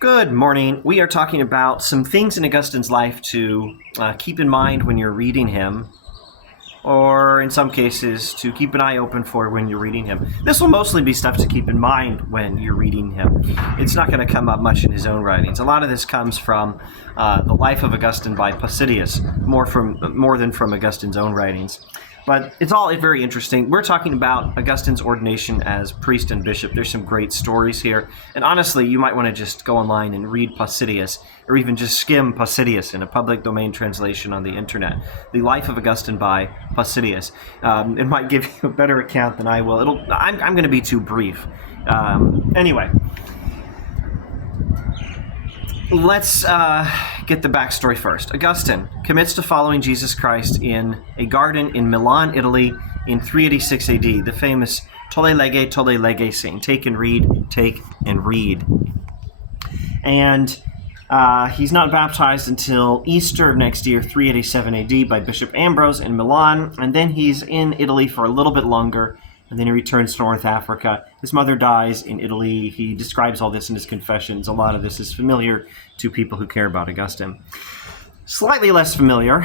Good morning. We are talking about some things in Augustine's life to keep in mind when you're reading him, or in some cases to keep an eye open for when you're reading him. This will mostly be stuff to keep in mind when you're reading him. It's not going to come up much in his own writings. A lot of this comes from the Life of Augustine by Posidonius, more than from Augustine's own writings. But it's all very interesting. We're talking about Augustine's ordination as priest and bishop. There's some great stories here. And honestly, you might want to just go online and read Posidonius, or even just skim Posidonius in a public domain translation on the internet. The Life of Augustine by Posidonius. It might give you a better account than I will. I'm going to be too brief. Anyway. Let's get the backstory first. Augustine commits to following Jesus Christ in a garden in Milan, Italy, in 386 AD. The famous Tolle lege, saying, take and read, take and read. And he's not baptized until Easter of next year, 387 AD, by Bishop Ambrose in Milan. And then he's in Italy for a little bit longer, and then he returns to North Africa. His mother dies in Italy. He describes all this in his Confessions. A lot of this is familiar to people who care about Augustine. Slightly less familiar,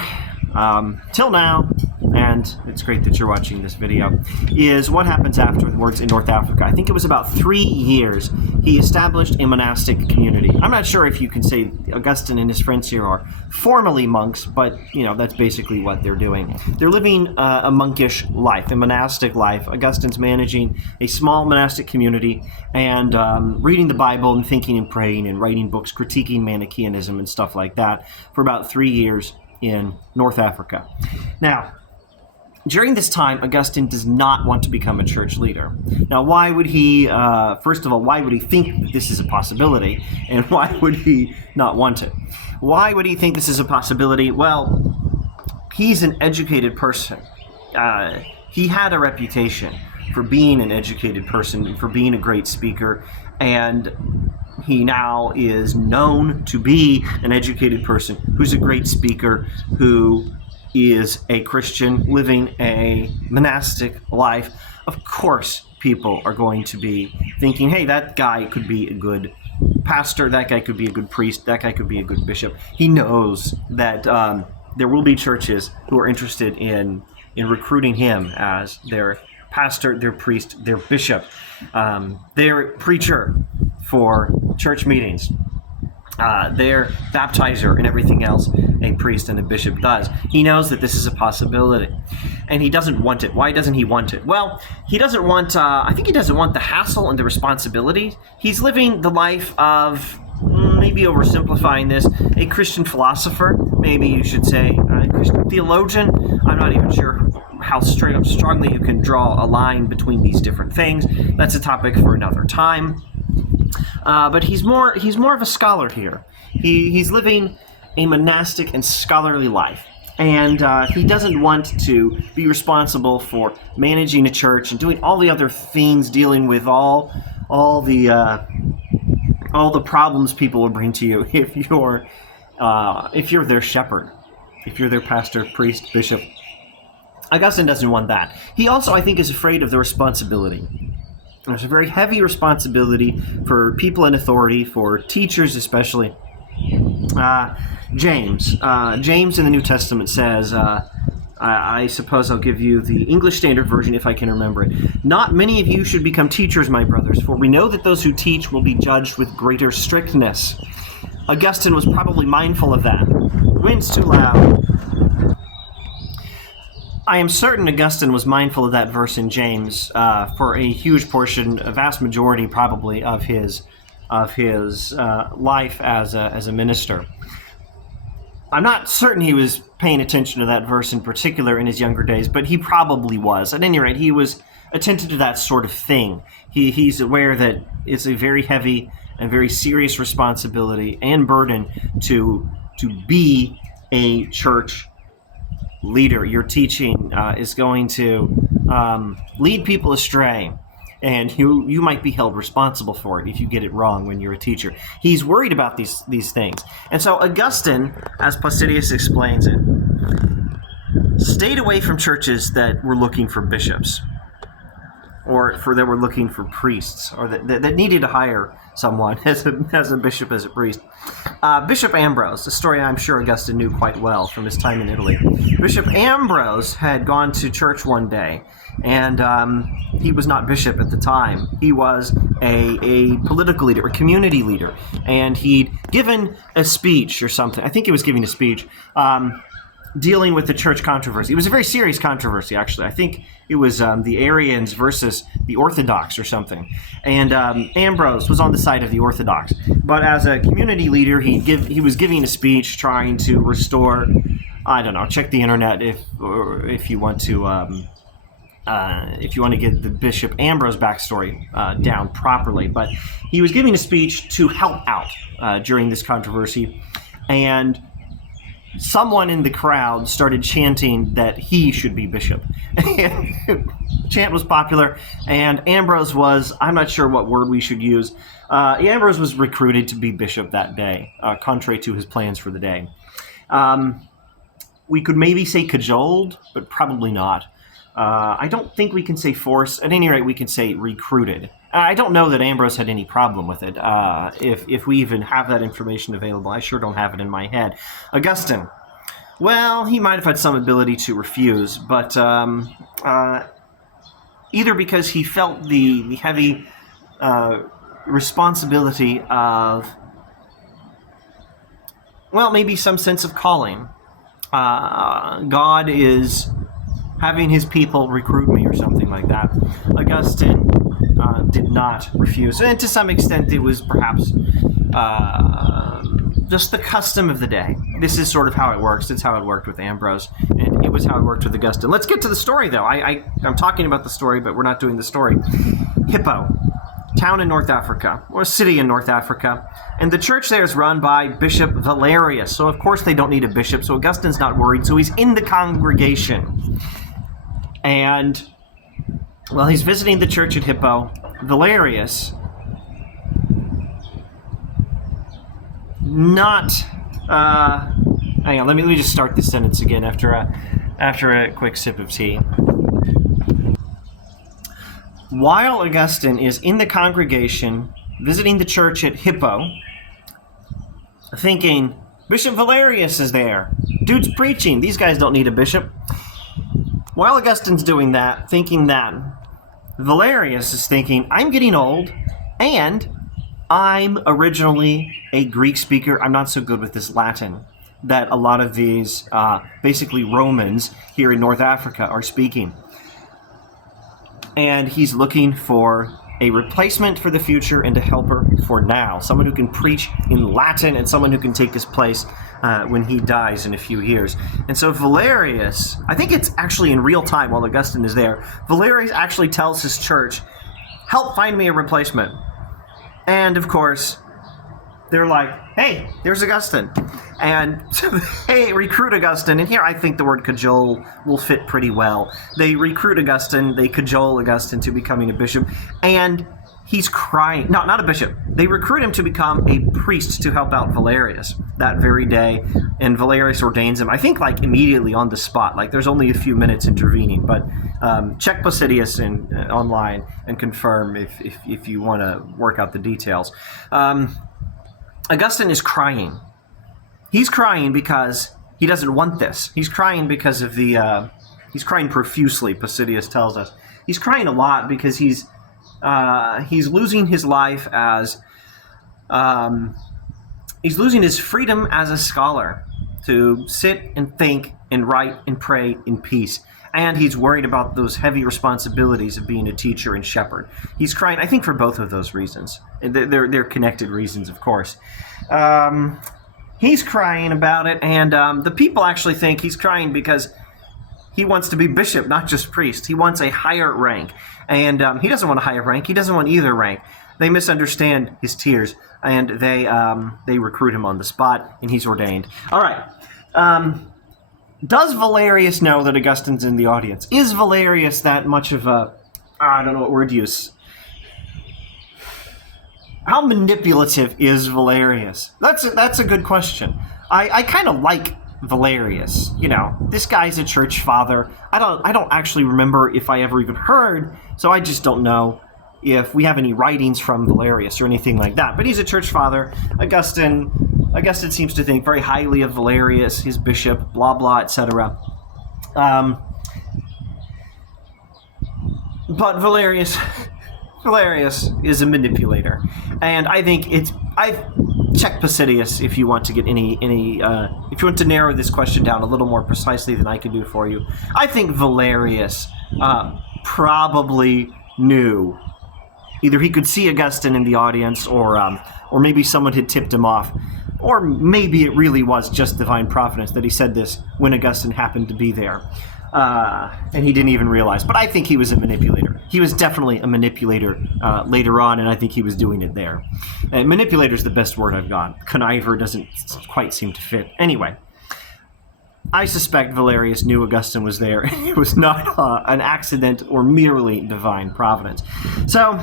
till now, and it's great that you're watching this video, is what happens afterwards in North Africa. I think it was about 3 years he established a monastic community. I'm not sure if you can say Augustine and his friends here are formally monks, but that's basically what they're doing. They're living a monkish life, a monastic life. Augustine's managing a small monastic community and reading the Bible and thinking and praying and writing books, critiquing Manichaeanism and stuff like that for about 3 years in North Africa. Now, during this time, Augustine does not want to become a church leader. Now, why would he, first of all, why would he think that this is a possibility? And why would he not want it? Why would he think this is a possibility? Well, he's an educated person. He had a reputation for being an educated person, for being a great speaker, and he now is known to be an educated person who's a great speaker, who is a Christian living a monastic life. Of course, people are going to be thinking, hey, that guy could be a good pastor, that guy could be a good priest, that guy could be a good bishop. He knows that there will be churches who are interested in recruiting him as their pastor, their priest, their bishop, their preacher for church meetings, their baptizer, and everything else a priest and a bishop does. He knows that this is a possibility, and he doesn't want it. Why doesn't he want it? Well, he doesn't want, I think he doesn't want the hassle and the responsibility. He's living the life of, maybe oversimplifying this, a Christian philosopher, maybe you should say, a Christian theologian. I'm not even sure how strongly you can draw a line between these different things. That's a topic for another time. But he's more of a scholar here. He's living a monastic and scholarly life, and he doesn't want to be responsible for managing a church and doing all the other things, dealing with all the problems people will bring to you if you're their shepherd, if you're their pastor, priest, bishop. Augustine doesn't want that. He also, I think, is afraid of the responsibility. There's a very heavy responsibility for people in authority, for teachers especially. James in the New Testament says, I suppose I'll give you the English Standard Version if I can remember it. Not many of you should become teachers, my brothers, for we know that those who teach will be judged with greater strictness. Augustine was probably mindful of that. The wind's too loud. I am certain Augustine was mindful of that verse in James for a huge portion, a vast majority probably, of his life as a minister. I'm not certain he was paying attention to that verse in particular in his younger days, but he probably was. At any rate, he was attentive to that sort of thing. He's aware that it's a very heavy and very serious responsibility and burden to be a church leader. Your teaching is going to lead people astray, and you might be held responsible for it if you get it wrong when you're a teacher. He's worried about these things. And so Augustine, as Posidonius explains it, stayed away from churches that were looking for bishops. or for that were looking for priests, or that needed to hire someone as a bishop, as a priest. Bishop Ambrose, a story I'm sure Augustine knew quite well from his time in Italy. Bishop Ambrose had gone to church one day, and he was not bishop at the time. He was a political leader, a community leader, and he'd given a speech or something. I think he was giving a speech dealing with the church controversy. It was a very serious controversy, actually. I think it was the Arians versus the Orthodox or something. And Ambrose was on the side of the Orthodox. But as a community leader, he was giving a speech trying to restore, I don't know, check the internet if you want to get the Bishop Ambrose backstory down properly. But he was giving a speech to help out during this controversy, and someone in the crowd started chanting that he should be bishop. Chant was popular, and Ambrose was, I'm not sure what word we should use, Ambrose was recruited to be bishop that day, contrary to his plans for the day. We could maybe say cajoled, but probably not. I don't think we can say forced. At any rate, we can say recruited. I don't know that Ambrose had any problem with it. If we even have that information available, I sure don't have it in my head. Augustine, well, he might have had some ability to refuse, but either because he felt the heavy responsibility of, well, maybe some sense of calling. God is having his people recruit me or something like that. Augustine did not refuse. And to some extent, it was perhaps just the custom of the day. This is sort of how it works. It's how it worked with Ambrose, and it was how it worked with Augustine. Let's get to the story, though. I'm talking about the story, but we're not doing the story. Hippo, town in North Africa, or a city in North Africa, and the church there is run by Bishop Valerius. So, of course, they don't need a bishop, so Augustine's not worried. So he's in the congregation. And, well, he's visiting the church at Hippo. Valerius, not, hang on, let me just start this sentence again after a quick sip of tea. While Augustine is in the congregation, visiting the church at Hippo, thinking, Bishop Valerius is there. Dude's preaching. These guys don't need a bishop. While Augustine's doing that, thinking that, Valerius is thinking, I'm getting old, and I'm originally a Greek speaker. I'm not so good with this Latin that a lot of these basically Romans here in North Africa are speaking. And he's looking for a replacement for the future and a helper for now. Someone who can preach in Latin and someone who can take his place when he dies in a few years. And so Valerius, I think it's actually in real time while Augustine is there, Valerius actually tells his church, help find me a replacement. And of course, they're like, hey, there's Augustine. And so they recruit Augustine. And here I think the word cajole will fit pretty well. They recruit Augustine, they cajole Augustine to becoming a bishop. And he's crying. No, not a bishop. They recruit him to become a priest to help out Valerius that very day. And Valerius ordains him, I think, like immediately on the spot. Like there's only a few minutes intervening. But check Placidius online and confirm if you want to work out the details. Augustine is crying. He's crying because he doesn't want this. He's crying because of the... he's crying profusely, Placidius tells us. He's crying a lot because he's losing his life as... he's losing his freedom as a scholar to sit and think and write and pray in peace. And he's worried about those heavy responsibilities of being a teacher and shepherd. He's crying, I think, for both of those reasons. They're connected reasons, of course. He's crying about it, and the people actually think he's crying because he wants to be bishop, not just priest. He wants a higher rank. And he doesn't want a higher rank. He doesn't want either rank. They misunderstand his tears, and they recruit him on the spot, and he's ordained. All right. Does Valerius know that Augustine's in the audience? Is Valerius that much of a... I don't know what word to use. How manipulative is Valerius? That's a good question. I kind of like Valerius. You know, this guy's a church father. I don't actually remember if I ever even heard, so I just don't know if we have any writings from Valerius or anything like that. But he's a church father. Augustine seems to think very highly of Valerius, his bishop, blah, blah, etc. But Valerius is a manipulator. And I think I've checked Posidonius if you want to get if you want to narrow this question down a little more precisely than I can do for you. I think Valerius probably knew. Either he could see Augustine in the audience, or maybe someone had tipped him off. Or maybe it really was just divine providence that he said this when Augustine happened to be there. And he didn't even realize. But I think he was a manipulator. He was definitely a manipulator later on, and I think he was doing it there. Manipulator is the best word I've got. Conniver doesn't quite seem to fit. Anyway, I suspect Valerius knew Augustine was there. It was not an accident or merely divine providence. So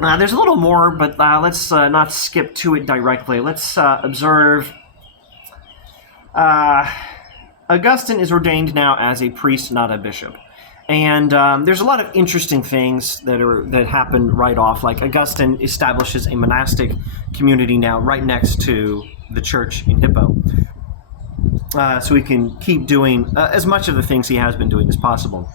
there's a little more, but let's not skip to it directly. Let's observe. Augustine is ordained now as a priest, not a bishop. And there's a lot of interesting things that happen right off. Like Augustine establishes a monastic community now right next to the church in Hippo. So he can keep doing as much of the things he has been doing as possible.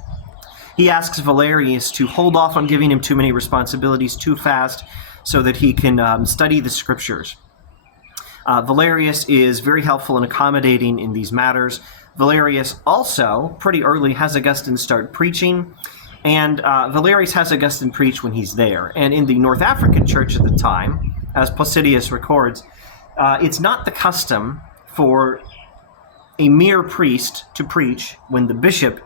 He asks Valerius to hold off on giving him too many responsibilities too fast so that he can study the scriptures. Valerius is very helpful and accommodating in these matters. Valerius also, pretty early, has Augustine start preaching, and Valerius has Augustine preach when he's there. And in the North African church at the time, as Posidonius records, it's not the custom for a mere priest to preach when the bishop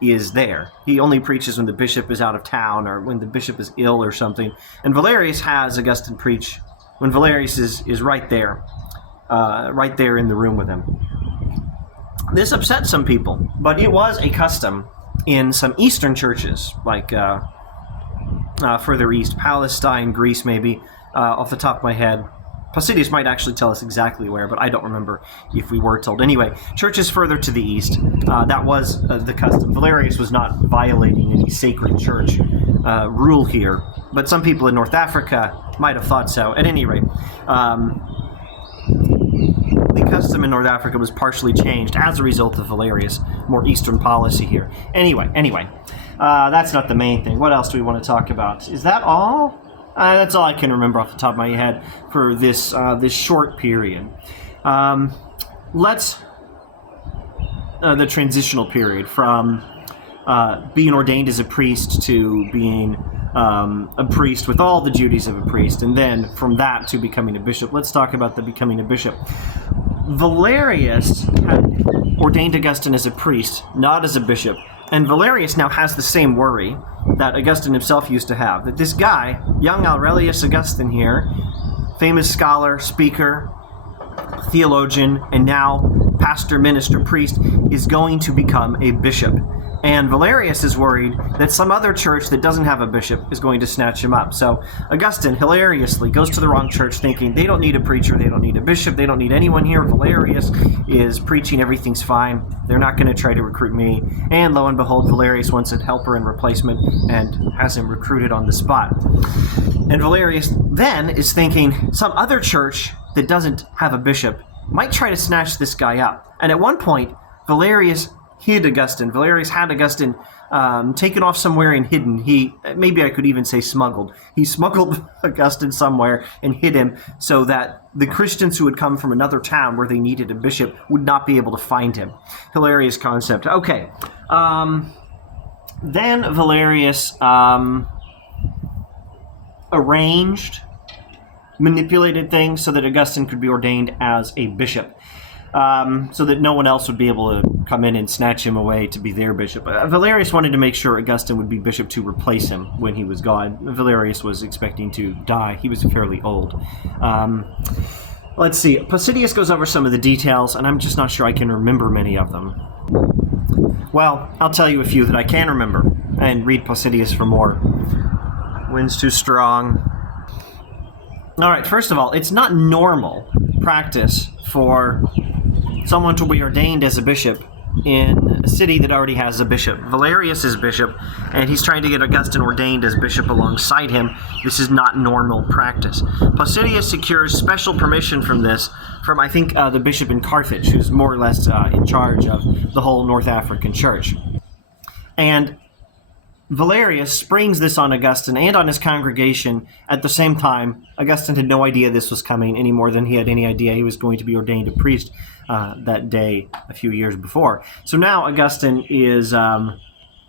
is there. He only preaches when the bishop is out of town or when the bishop is ill or something. And Valerius has Augustine preach when Valerius is right there in the room with him. This upset some people, but it was a custom in some Eastern churches, like further east, Palestine, Greece maybe, off the top of my head. Posidonius might actually tell us exactly where, but I don't remember if we were told. Anyway, churches further to the east, that was the custom. Valerius was not violating any sacred church rule here, but some people in North Africa might have thought so. At any rate, the custom in North Africa was partially changed as a result of Valerius' more Eastern policy here. Anyway, that's not the main thing. What else do we want to talk about? Is that all? That's all I can remember off the top of my head for this short period. Let's the transitional period from being ordained as a priest to being a priest with all the duties of a priest, and then from that to becoming a bishop. Let's talk about the becoming a bishop. Valerius had ordained Augustine as a priest, not as a bishop. And Valerius now has the same worry that Augustine himself used to have, that this guy, young Aurelius Augustine here, famous scholar, speaker, theologian, and now pastor, minister, priest, is going to become a bishop. And Valerius is worried that some other church that doesn't have a bishop is going to snatch him up. So Augustine hilariously goes to the wrong church thinking they don't need a preacher, they don't need a bishop, they don't need anyone here. Valerius is preaching, everything's fine. They're not going to try to recruit me. And lo and behold, Valerius wants a helper and replacement and has him recruited on the spot. And Valerius then is thinking some other church that doesn't have a bishop might try to snatch this guy up. And at one point, Valerius hid Augustine. Valerius had Augustine taken off somewhere and hidden. Maybe I could even say smuggled. He smuggled Augustine somewhere and hid him so that the Christians who had come from another town where they needed a bishop would not be able to find him. Hilarious concept. Okay. Then Valerius manipulated things so that Augustine could be ordained as a bishop. So that no one else would be able to come in and snatch him away to be their bishop. Valerius wanted to make sure Augustine would be bishop to replace him when he was gone. Valerius was expecting to die. He was fairly old. Let's see. Posidonius goes over some of the details, and I'm just not sure I can remember many of them. Well, I'll tell you a few that I can remember, and read Posidonius for more. Wind's too strong. All right, first of all, it's not normal practice for someone to be ordained as a bishop in a city that already has a bishop. Valerius is bishop, and he's trying to get Augustine ordained as bishop alongside him. This is not normal practice. Placidius secures special permission from this from, I think, the bishop in Carthage, who's more or less in charge of the whole North African church. And Valerius springs this on Augustine and on his congregation at the same time. Augustine had no idea this was coming any more than he had any idea he was going to be ordained a priest that day a few years before. So now Augustine is,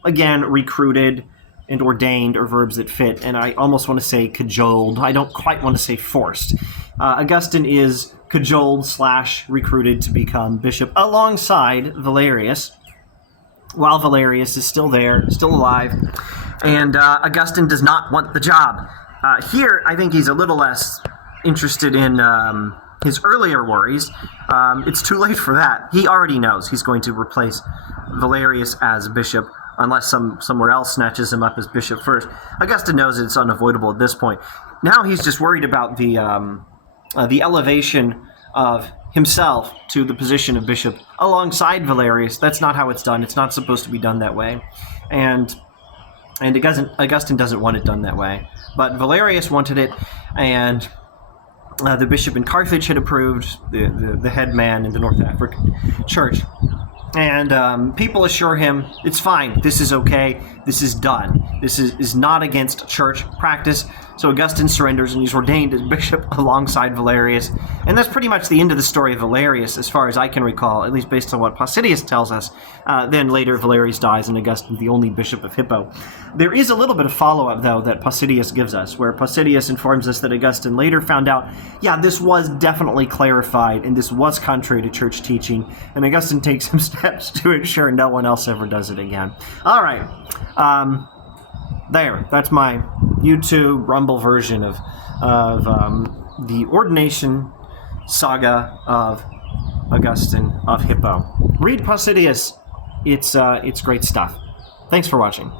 again, recruited and ordained, are verbs that fit, and I almost want to say cajoled. I don't quite want to say forced. Augustine is cajoled / recruited to become bishop alongside Valerius, while Valerius is still there, still alive, and Augustine does not want the job. Here, I think he's a little less interested in his earlier worries. It's too late for that. He already knows he's going to replace Valerius as bishop, unless somewhere else snatches him up as bishop first. Augustine knows it's unavoidable at this point. Now he's just worried about the elevation of himself to the position of bishop alongside Valerius. That's not how it's done. It's not supposed to be done that way. And Augustine doesn't want it done that way. But Valerius wanted it, and the bishop in Carthage had approved, the head man in the North African church. And people assure him, it's fine, this is okay, this is done. This is not against church practice. So Augustine surrenders and he's ordained as bishop alongside Valerius. And that's pretty much the end of the story of Valerius, as far as I can recall, at least based on what Placidius tells us. Then later Valerius dies and Augustine's the only bishop of Hippo. There is a little bit of follow-up, though, that Placidius gives us, where Placidius informs us that Augustine later found out, yeah, this was definitely clarified and this was contrary to church teaching, and Augustine takes some steps to ensure no one else ever does it again. All right. That's my YouTube Rumble version of the ordination saga of Augustine of Hippo. Read Placidius. It's great stuff. Thanks for watching.